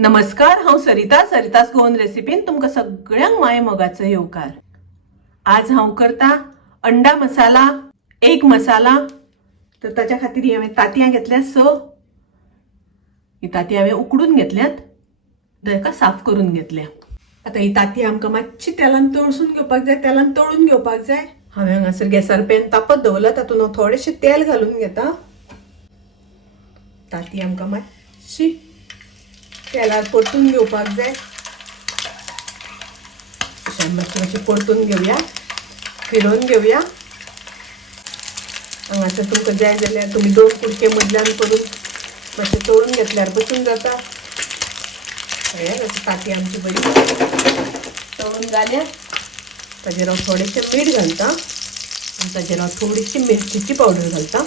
नमस्कार, हांव सरितास गोवन रेसिपीन तुमकां सगळ्यांक माय मोगाचो येवकार। आज हांव करता अंडा मसाला, एग मसाला। तर ताच्या खातीर ही हांवें तांतयां घेतल्या 6। ही तांतयां हांवें उकडून घेतल्यात, ताका साफ करून घेतल्या। आता ही तांतयां आमकां मातशी तेलान तळसून घेवपाक जाय, तेलान तळून घेवपाक जाय। हांवें हांगासर गॅसार पॅन तापत दवरला, तातूंत हांव थोडेशें तेल घालून घेता। तांतयां आमकां मातशी तेलार परतून घेवपाक जाय। मातशें परतून घेवया, फिरवून घेवया। हांगासर तुमकां जाय जाल्यार तुमी 2 कुडके मदल्यान करून मातशें तळून घेतल्यार पसून जाता। तांतयां आमची बरी तळून जाल्या। ताजेर हांव थोडेशें मीठ घालता आनी ताजेर हांव थोडीशी मिरचीची पावडर घालता।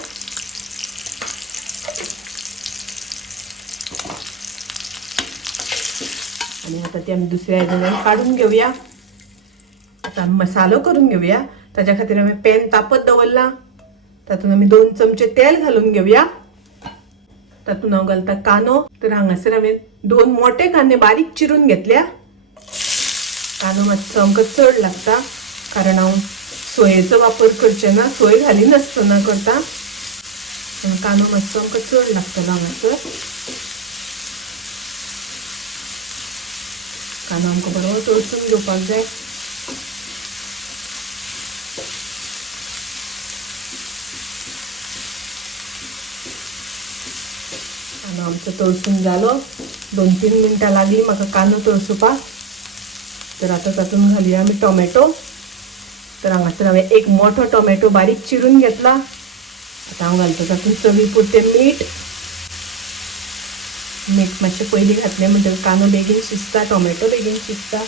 आणि आता ते आमी दुसऱ्या आयदनार काढून घेवया। आता मसालो करून घेवया। ताच्या खातीर हांवें पॅन तापत दवरला, तातूंत आमी 2 चमचे तेल घालून घेवया। तातूंत हांव घालता कांदो। तर हांगासर हांवें 2 मोठे कांदे बारीक चिरून घेतल्या। कांदो मातसो आमकां चड लागता, कारण हांव सोयेचो वापर करचें ना, सोय घालिनासतना करता। कांदो मातसो आमकां चड लागतलो हांगासर। कांदो आमकां बरो तळसून घेवपाक जाय। कांदो आमचो तळसून जालो। 2-3 मिनटां लागली म्हाका कांदो तळसुपाक। तर आता तातूंत घालुया आमी टोमॅटो। तर हांगासर हांवें 1 मोठो टोमॅटो बारीक चिरून घेतला। आता हांव घालता तातूंत चवी पुरतें मीठ मातशें पयलीं घातलें म्हणटकीर कांदो बेगीन शिजता, टोमॅटो बेगीन शिजता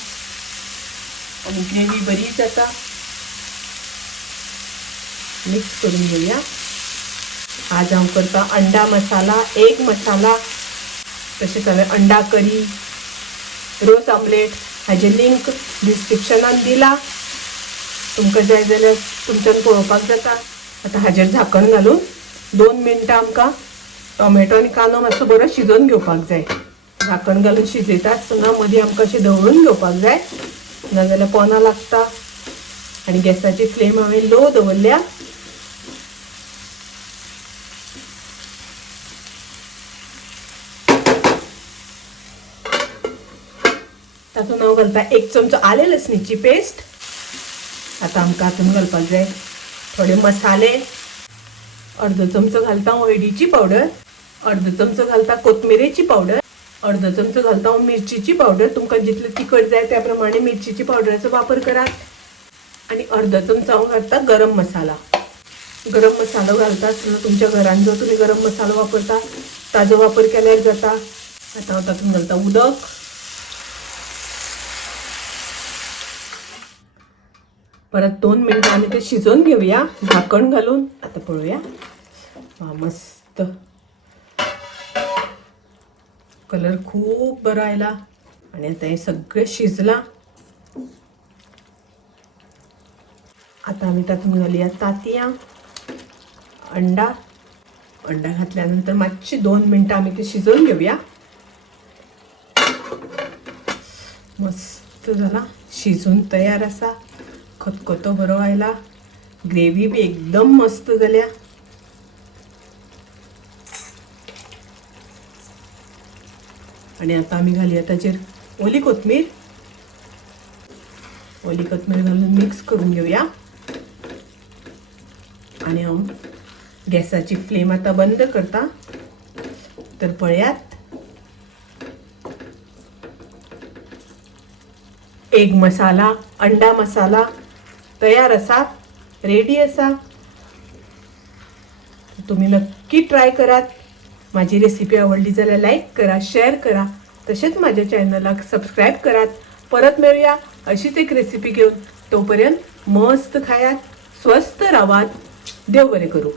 आनी ग्रेवी बरी जाता। मिक्स करून घेवया। आज हांव करता अंडा मसाला, एग मसाला। तशेंच हांवें अंडा करी, रोस ऑमलेट हाजे लिंक डिस्क्रिप्शनान दिला। तुमकां जाय जाल्यार तुमच्यान पळोवपाक जाता। आता हाजेर झाकण घालून 2 मिनटां आमकां टोमॅटो आनी कांदो मातसो बरो शिजोवन घेवपाक जाय। झाकण घालून शिजयता आसतना मदीं आमकां अशें ढवळून घेवपाक जाय, नाजाल्यार पोंदां लागता। आनी गॅसाची फ्लेम हांवें लो दवरल्या। तातूंत हांव घालता 1 चमचो आले लसणीची पेस्ट। आता आमकां हातूंत घालपाक जाय थोडे मसाले। अर्दो चमचो घालता हांव हळदीची पावडर, अर्दो चमचो घालता कोथमिरेची पावडर, अर्दो चमचो घालता हांव मिरचीची पावडर। तुमकां जितलें तिखट जाय त्या प्रमाणे मिरचीची पावडराचो वापर करात। आनी अर्दो चमचो हांव घालता गरम मसाला। गरम मसालो घालता आसतना तुमच्या घरान जो तुमी गरम मसालो वापरता ताजो वापर केल्यार जाता। आता हांव तातूंत घालता उदक। परत 2 मिनटां आमी ते शिजोवन घेवया झाकण घालून। आता पळोवया, मस्त कलर खूब बरो आयला आनी आता हें सगळें शिजलां। आता आमी तातूंत घालुया तांतयां, अंडा घातल्या नंतर मातशी 2 मिनटां आमी ते शिजोवन घेवया। मस्त जाला, शिजून तयार आसा। खतखतो बरो आयला, ग्रेवी बी एकदम मस्त जाल्या। आनी आता आमी घालुया ताचेर ओली कोथमीर घालून मिक्स करून घेवया। आनी हांव गॅसाची फ्लेम आता बंद करता। तर पळयात, एग मसाला, अंडा मसाला तयार आसा, रेडी आसा। तुम्ही नक्की ट्राय करात। माझी रेसिपी आवडली जाल्यार लाईक करा, शेअर करा, तसेच माझ्या चॅनलाक सबस्क्राईब करात। परत मेळूया अशीच एक रेसिपी घेऊन। तोपर्यंत मस्त खायात, स्वस्त रावात, देव बरें करू।